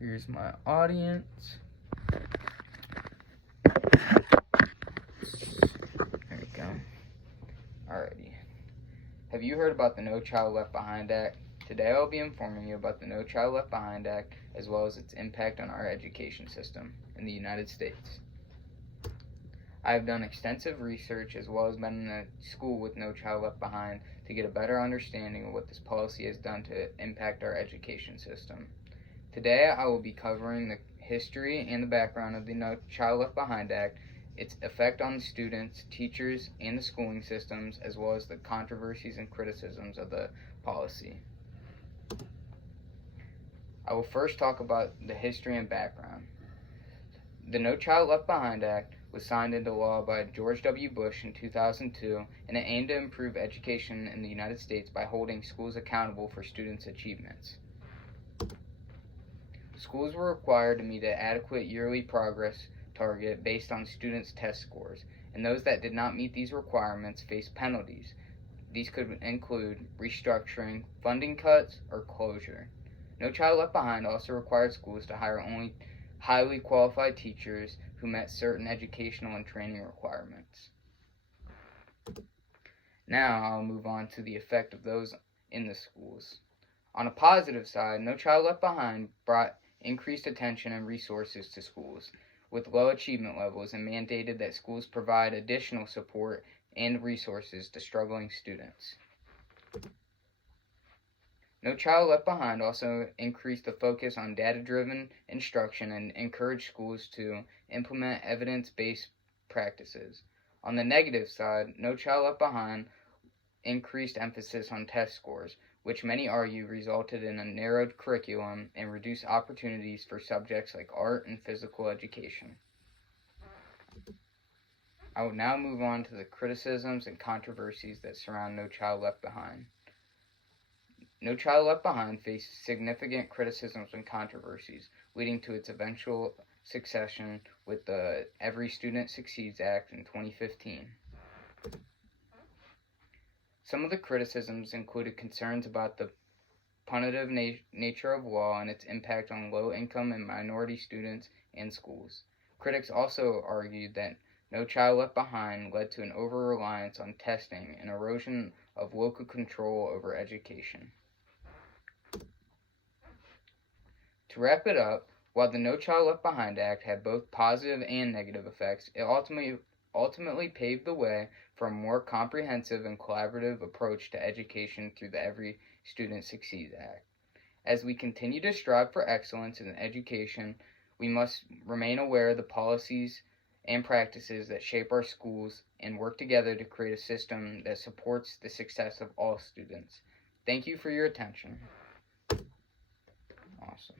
Here's my audience. There we go. Alrighty. Have you heard about the No Child Left Behind Act? Today I'll be informing you about the No Child Left Behind Act as well as its impact on our education system in the United States. I have done extensive research as well as been in a school with No Child Left Behind to get a better understanding of what this policy has done to impact our education system. Today I will be covering the history and the background of the No Child Left Behind Act, its effect on the students, teachers, and the schooling systems, as well as the controversies and criticisms of the policy. I will first talk about the history and background. The No Child Left Behind Act was signed into law by George W. Bush in 2002, and it aimed to improve education in the United States by holding schools accountable for students' achievements. Schools were required to meet an adequate yearly progress target based on students' test scores, and those that did not meet these requirements faced penalties. These could include restructuring, funding cuts, or closure. No Child Left Behind also required schools to hire only highly qualified teachers who met certain educational and training requirements. Now I'll move on to the effect of those in the schools. On a positive side, No Child Left Behind brought increased attention and resources to schools with low achievement levels and mandated that schools provide additional support and resources to struggling students. No Child Left Behind also increased the focus on data-driven instruction and encouraged schools to implement evidence-based practices. On the negative side, No Child Left Behind increased emphasis on test scores, which many argue resulted in a narrowed curriculum and reduced opportunities for subjects like art and physical education. I will now move on to the criticisms and controversies that surround No Child Left Behind. No Child Left Behind faced significant criticisms and controversies, leading to its eventual succession with the Every Student Succeeds Act in 2015. Some of the criticisms included concerns about the punitive nature of law and its impact on low-income and minority students and schools. Critics also argued that No Child Left Behind led to an over-reliance on testing and erosion of local control over education. To wrap it up, while the No Child Left Behind Act had both positive and negative effects, it ultimately paved the way for a more comprehensive and collaborative approach to education through the Every Student Succeeds Act. As we continue to strive for excellence in education, we must remain aware of the policies and practices that shape our schools and work together to create a system that supports the success of all students. Thank you for your attention. Awesome.